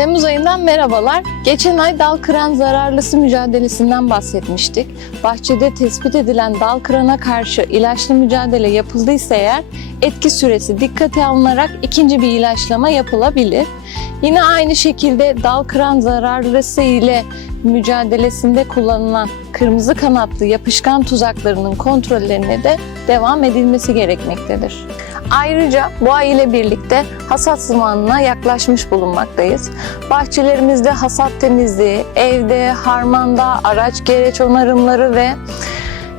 Temmuz ayından merhabalar. Geçen ay dal kıran zararlısı mücadelesinden bahsetmiştik. Bahçede tespit edilen dal kırana karşı ilaçlı mücadele yapıldıysa eğer etki süresi dikkate alınarak ikinci bir ilaçlama yapılabilir. Yine aynı şekilde dal kıran zararlısı ile mücadelesinde kullanılan kırmızı kanatlı yapışkan tuzaklarının kontrollerine de devam edilmesi gerekmektedir. Ayrıca ay ile birlikte hasat zamanına yaklaşmış bulunmaktayız. Bahçelerimizde hasat temizliği, evde, harmanda, araç gereç onarımları ve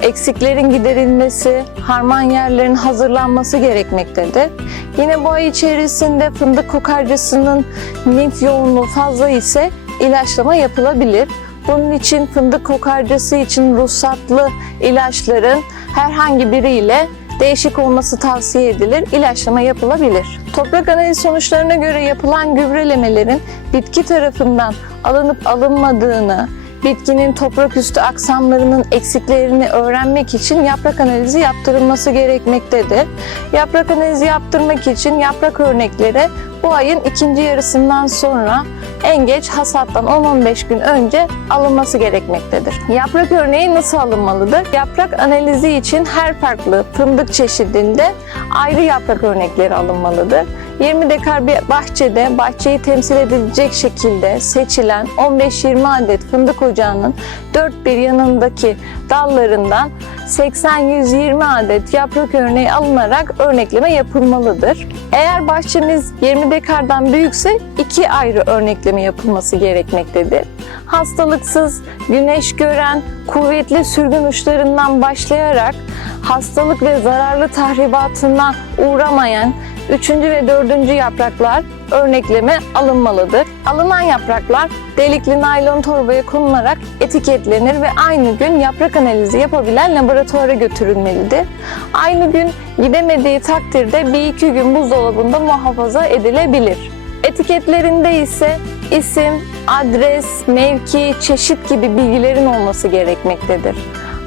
eksiklerin giderilmesi, harman yerlerin hazırlanması gerekmektedir. Yine bu ay içerisinde fındık kokarcasının limf yoğunluğu fazla ise ilaçlama yapılabilir. Bunun için fındık kokarcası için ruhsatlı ilaçların herhangi biriyle değişik olması tavsiye edilir, ilaçlama yapılabilir. Toprak analiz sonuçlarına göre yapılan gübrelemelerin bitki tarafından alınıp alınmadığını, bitkinin toprak üstü aksamlarının eksiklerini öğrenmek için yaprak analizi yaptırılması gerekmektedir. Yaprak analizi yaptırmak için yaprak örnekleri bu ayın ikinci yarısından sonra en geç hasattan 10-15 gün önce alınması gerekmektedir. Yaprak örneği nasıl alınmalıdır? Yaprak analizi için her farklı fındık çeşidinde ayrı yaprak örnekleri alınmalıdır. 20 dekar bir bahçede bahçeyi temsil edilecek şekilde seçilen 15-20 adet fındık ocağının dört bir yanındaki dallarından 80-120 adet yaprak örneği alınarak örnekleme yapılmalıdır. Eğer bahçemiz 20 dekardan büyükse iki ayrı örnekleme yapılması gerekmektedir. Hastalıksız, güneş gören, kuvvetli sürgün uçlarından başlayarak hastalık ve zararlı tahribatına uğramayan Üçüncü ve dördüncü yapraklar örnekleme alınmalıdır. Alınan yapraklar delikli naylon torbaya konularak etiketlenir ve aynı gün yaprak analizi yapabilen laboratuvara götürülmelidir. Aynı gün gidemediği takdirde bir iki gün buzdolabında muhafaza edilebilir. Etiketlerinde ise isim, adres, mevki, çeşit gibi bilgilerin olması gerekmektedir.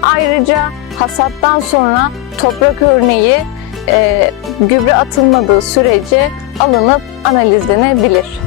Ayrıca hasattan sonra toprak örneği e, gübre atılmadığı sürece alınıp analizlenebilir.